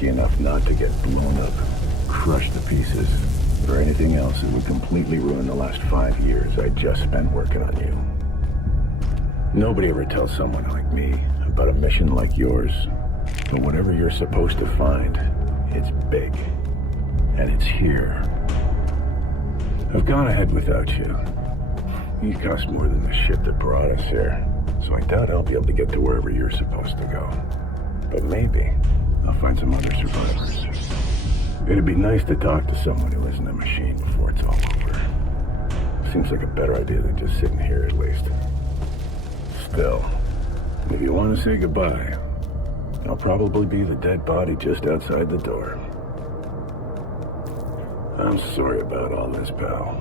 lucky enough not to get blown up, crushed to pieces, or anything else that would completely ruin the last 5 years I just spent working on you. Nobody ever tells someone like me about a mission like yours, but whatever you're supposed to find, it's big, and it's here. I've gone ahead without you. You cost more than the shit that brought us here, so I doubt I'll be able to get to wherever you're supposed to go. But maybe I'll find some other survivors. It'd be nice to talk to someone who isn't a machine before it's all over. Seems like a better idea than just sitting here, at least. Still, if you want to say goodbye, I'll probably be the dead body just outside the door. I'm sorry about all this, pal.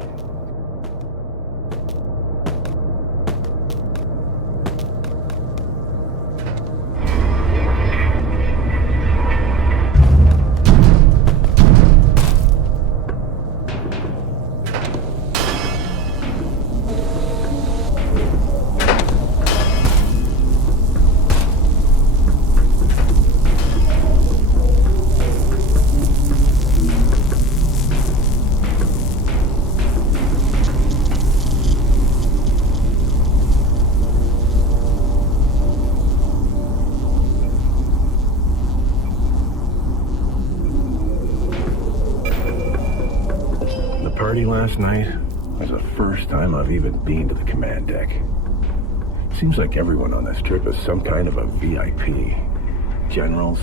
Party last night was the first time I've even been to the command deck. Seems like everyone on this trip is some kind of a VIP. Generals,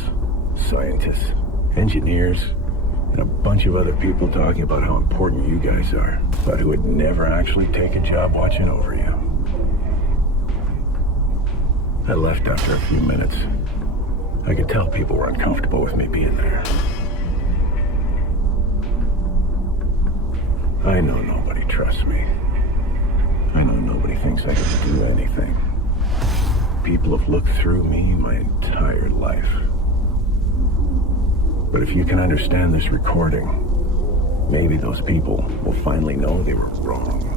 scientists, engineers, and a bunch of other people talking about how important you guys are, but who would never actually take a job watching over you. I left after a few minutes. I could tell people were uncomfortable with me being there. I know nobody trusts me. I know nobody thinks I can do anything. People have looked through me my entire life. But if you can understand this recording, maybe those people will finally know they were wrong.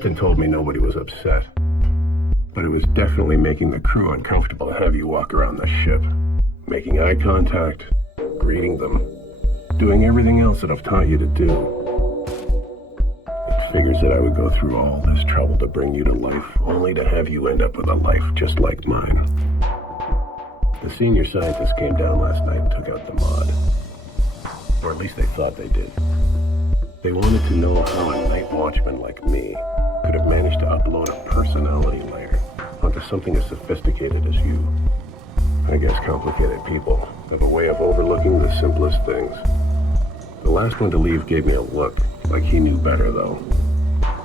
captain told me nobody was upset. But it was definitely making the crew uncomfortable to have you walk around the ship. Making eye contact, greeting them, doing everything else that I've taught you to do. It figures that I would go through all this trouble to bring you to life, only to have you end up with a life just like mine. The senior scientists came down last night and took out the mod. Or at least they thought they did. They wanted to know how a night watchman like me could have managed to upload a personality layer onto something as sophisticated as you. I guess complicated people have a way of overlooking the simplest things. The last one to leave gave me a look, like he knew better though.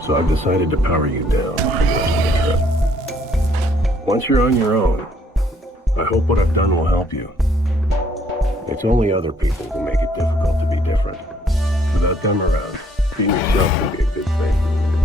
So I've decided to power you down for the rest of the trip. Once you're on your own, I hope what I've done will help you. It's only other people who make it difficult to be different. Without them around, being yourself can be a good thing.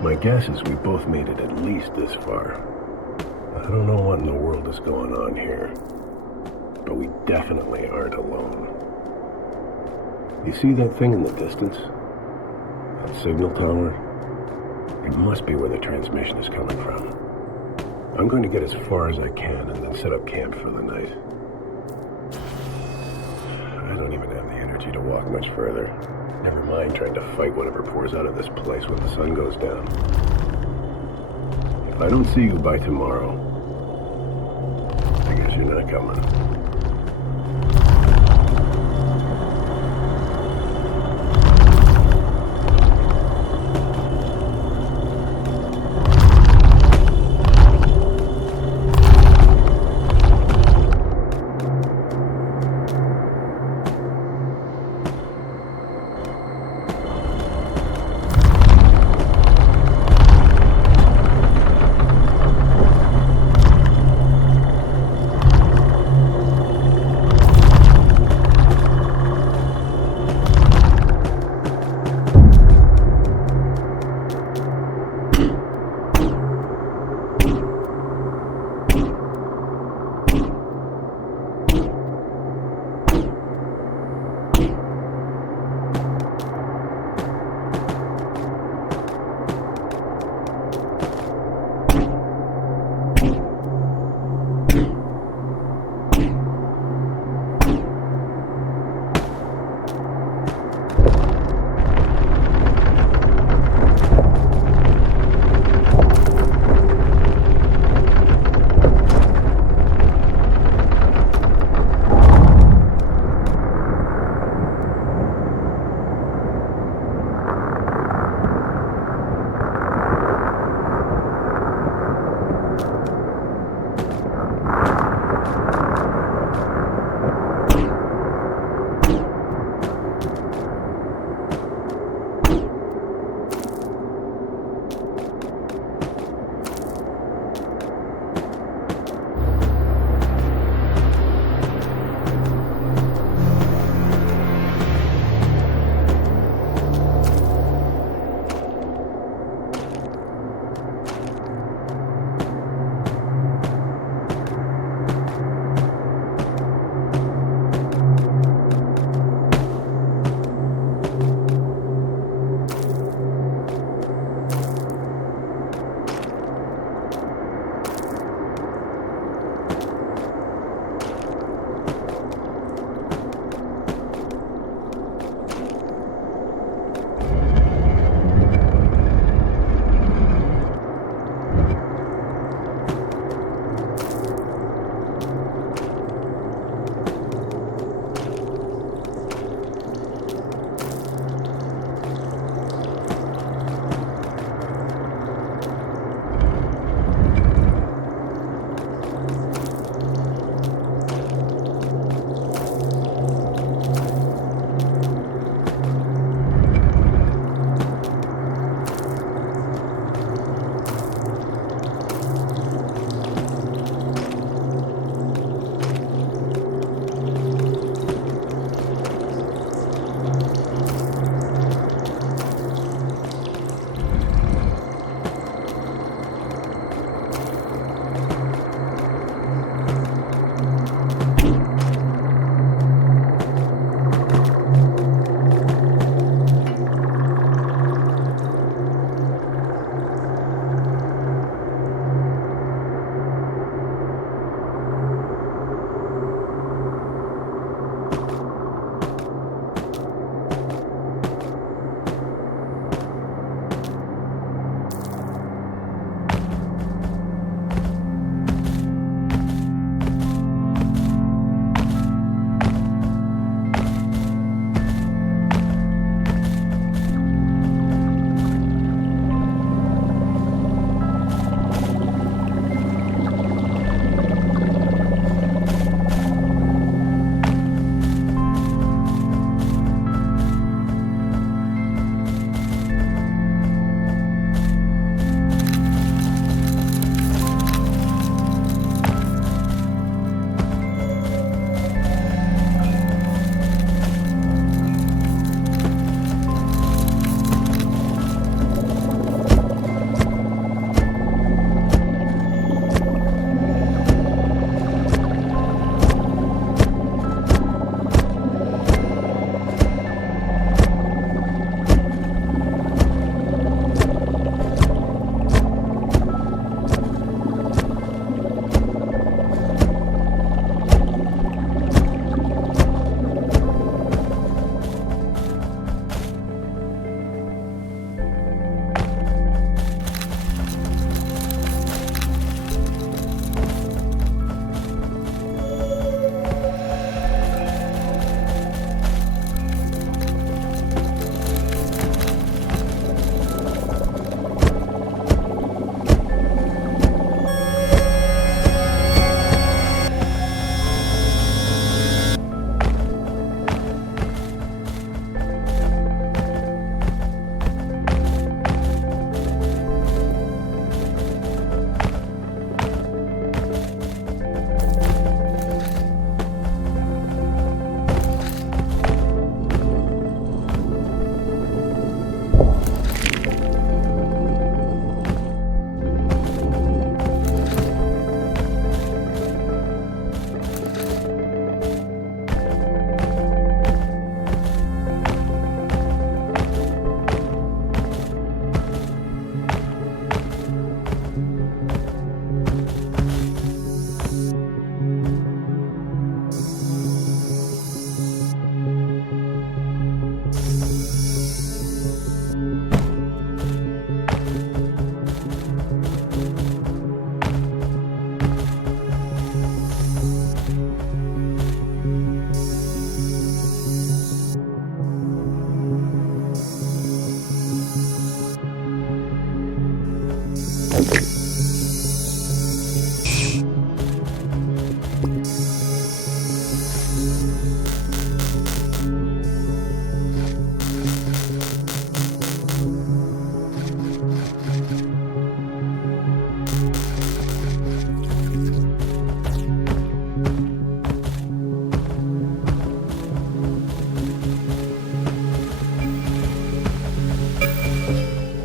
My guess is we both made it at least this far. I don't know what in the world is going on here, but we definitely aren't alone. You see that thing in the distance? That signal tower? It must be where the transmission is coming from. I'm going to get as far as I can and then set up camp for the night. I don't even have the energy to walk much further. Never mind trying to fight whatever pours out of this place when the sun goes down. If I don't see you by tomorrow, I guess you're not coming.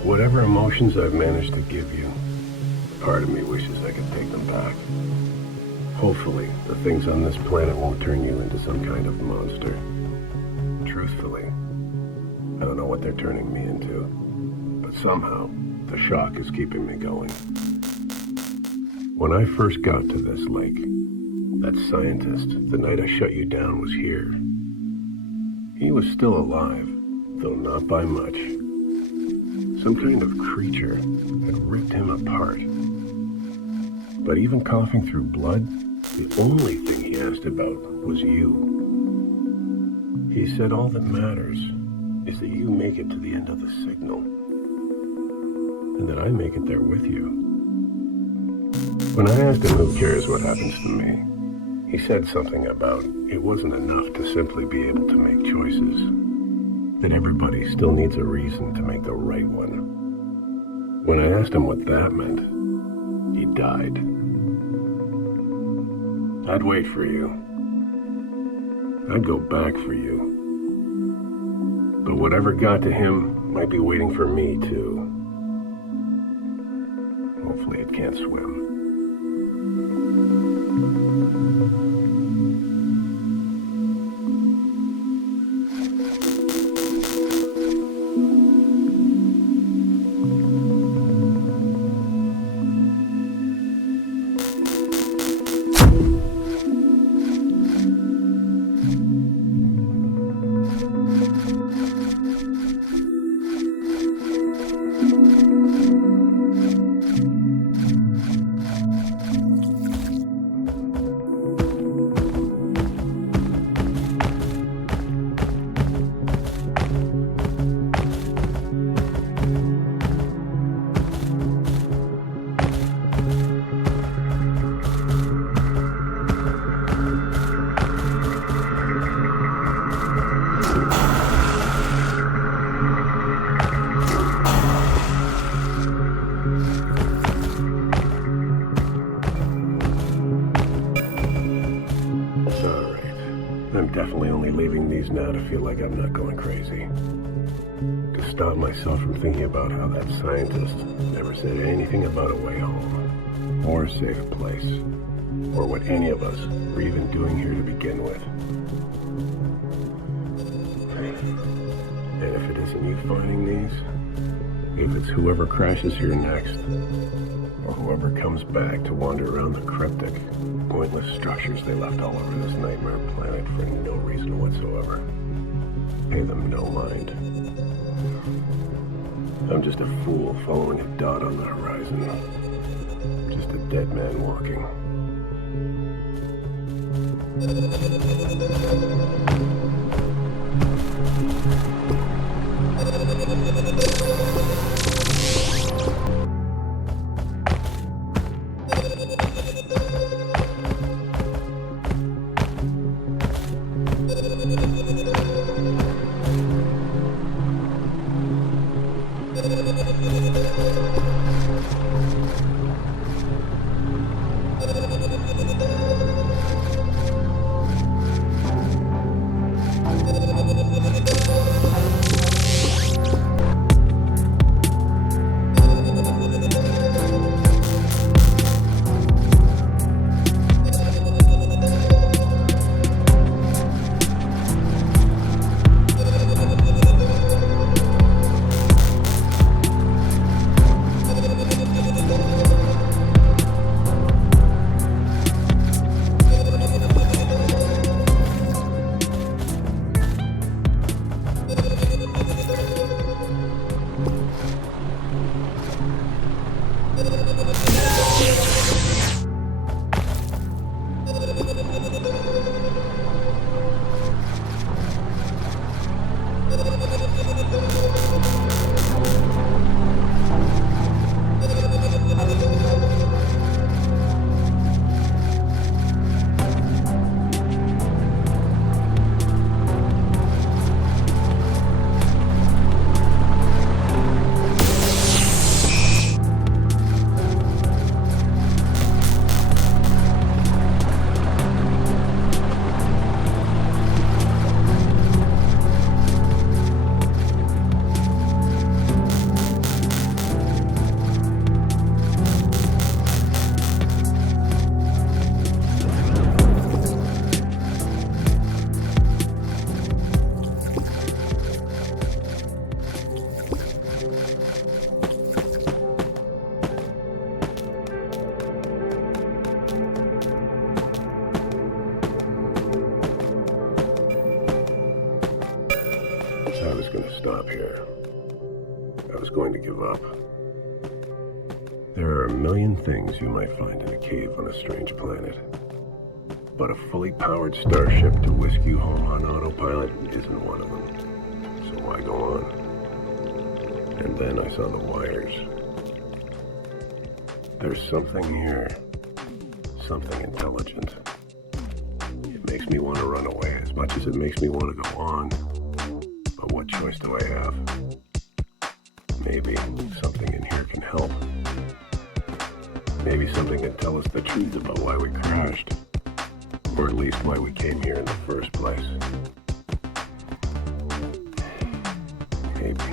Whatever emotions I've managed to give you, part of me wishes I could take them back. Hopefully, the things on this planet won't turn you into some kind of monster. Truthfully, I don't know what they're turning me into, but somehow, the shock is keeping me going. When I first got to this lake, that scientist, the night I shut you down, was here. He was still alive, though not by much. Some kind of creature had ripped him apart. But even coughing through blood, the only thing he asked about was you. He said all that matters is that you make it to the end of the signal, and that I make it there with you. When I asked him who cares what happens to me, he said something about it wasn't enough to simply be able to make choices, that everybody still needs a reason to make the right one. When I asked him what that meant, he died. I'd wait for you. I'd go back for you. But whatever got to him might be waiting for me too. Hopefully it can't swim. I'm definitely only leaving these now to feel like I'm not going crazy. To stop myself from thinking about how that scientist never said anything about a way home, or a safe place, or what any of us were even doing here to begin with. And if it isn't you finding these, if it's whoever crashes here next, or whoever comes back to wander around the cryptic, pointless structures they left all over this nightmare planet for no reason whatsoever, pay them no mind. I'm just a fool following a dot on the horizon. Just a dead man walking. give up. There are a million things you might find in a cave on a strange planet. But a fully powered starship to whisk you home on autopilot isn't one of them. So why go on? And then I saw the wires. There's something here. Something intelligent. It makes me want to run away as much as it makes me want to go on. But what choice do I have? Maybe something in here can help. Maybe something can tell us the truth about why we crashed. Or at least why we came here in the first place. Maybe.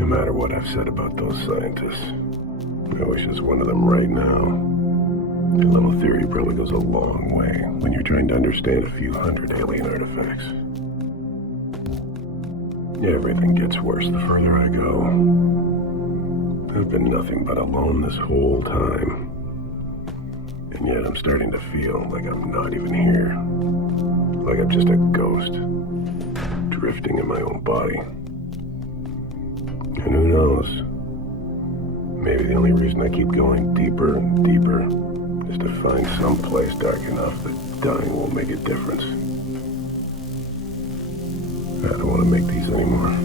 No matter what I've said about those scientists, I wish I was one of them right now. A little theory probably goes a long way when you're trying to understand a few hundred alien artifacts. Everything gets worse the further I go. I've been nothing but alone this whole time. And yet I'm starting to feel like I'm not even here. Like I'm just a ghost, drifting in my own body. And who knows? Maybe the only reason I keep going deeper and deeper is to find some place dark enough that dying won't make a difference. I don't want to make these anymore.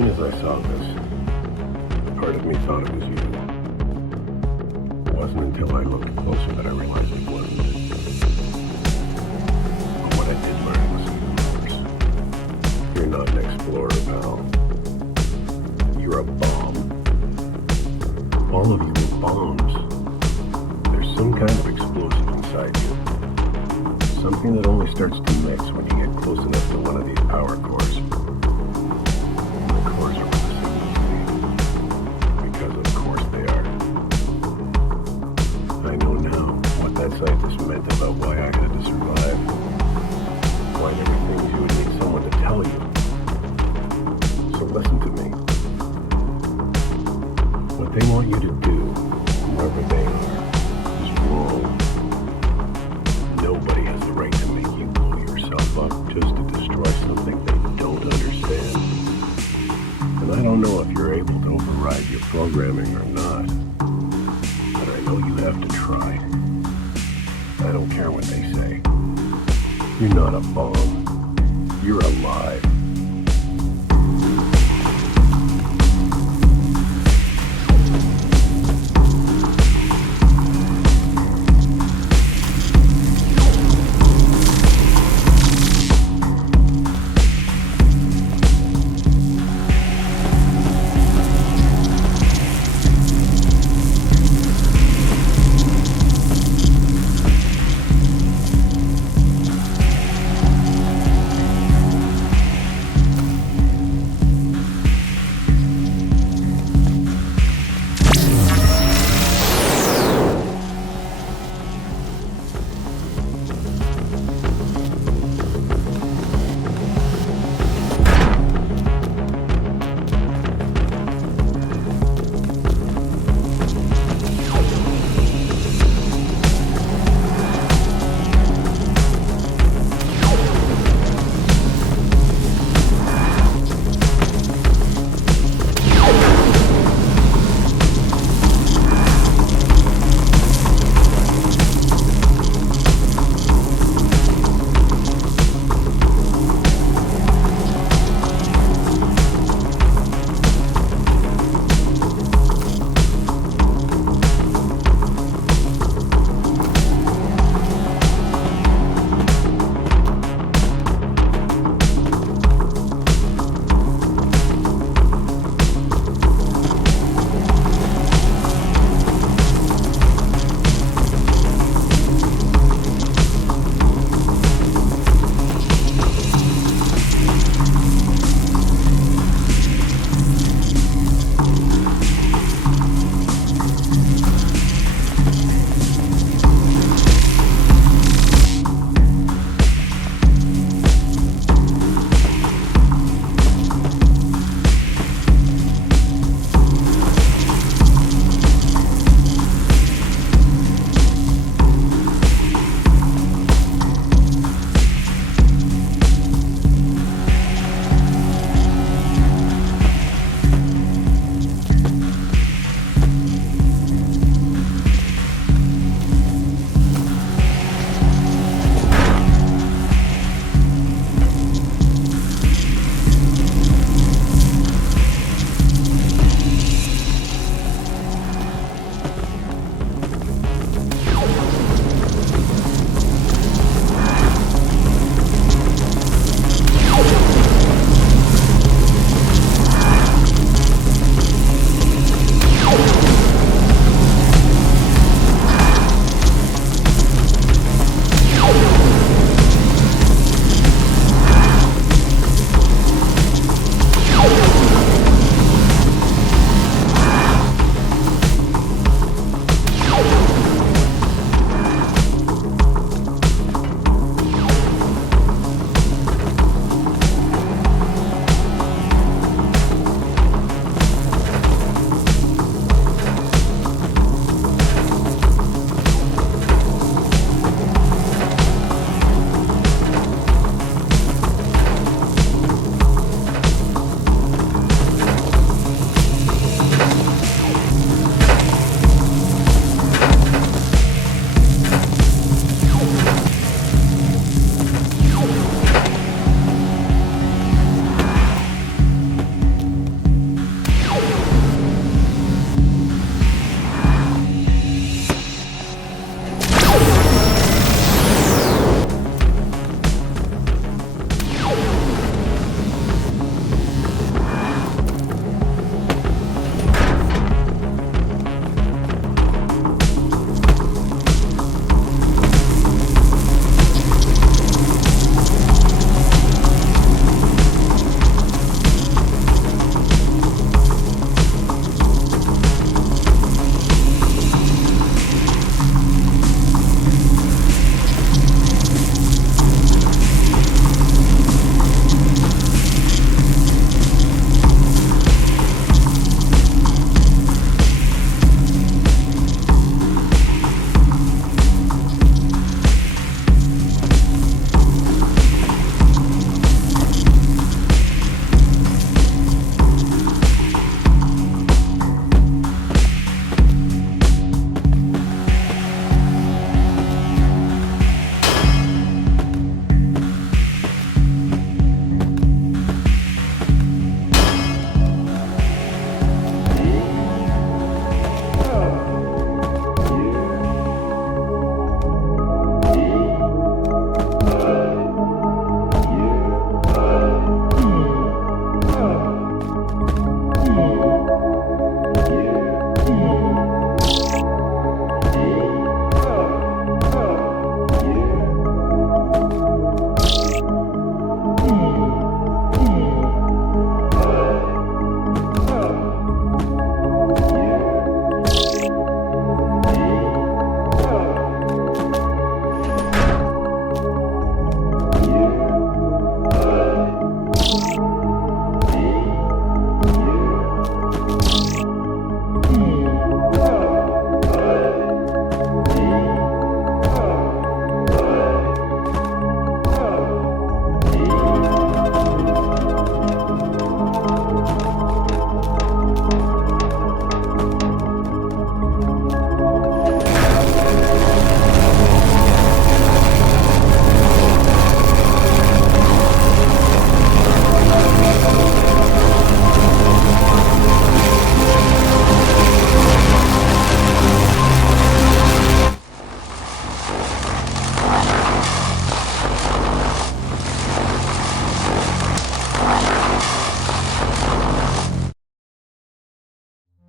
soon as I saw this, part of me thought it was you. It wasn't until I looked closer that I realized it wasn't. But what I did learn was yours. You're not an explorer, pal. You're a bomb. All of you are bombs. There's some kind of explosive inside you. Something that only starts to mix when you get close enough to one of these power cores. The cores are where the signals lead. Because of course they are. I know now what that scientist meant about why I had to survive. Why there were things you would need someone to tell you. So listen to me. What they want you to do, whoever they are, is wrong. Nobody has the right to make you blow yourself up just to destroy something they don't understand. And I don't know if you're able to override your programming or not, but I know you have to try. I don't care what they say. You're not a bomb. You're alive.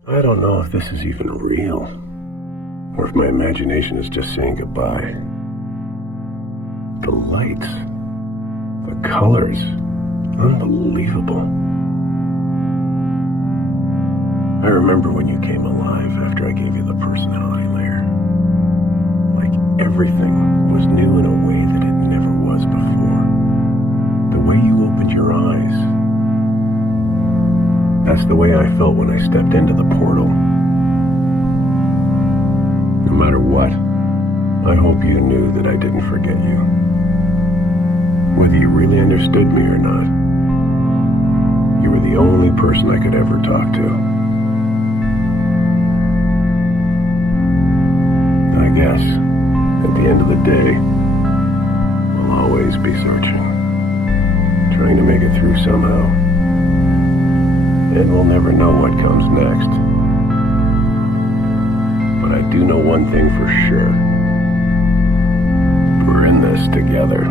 I don't know if this is even real, or if my imagination is just saying goodbye. The lights, the colors, unbelievable. I remember when you came alive after I gave you the personality layer. Like everything was new in a way that it never was before. The way you opened your eyes. That's the way I felt when I stepped into the portal. No matter what, I hope you knew that I didn't forget you. Whether you really understood me or not, you were the only person I could ever talk to. I guess, at the end of the day, we'll always be searching, trying to make it through somehow. And we'll never know what comes next. But I do know one thing for sure. We're in this together.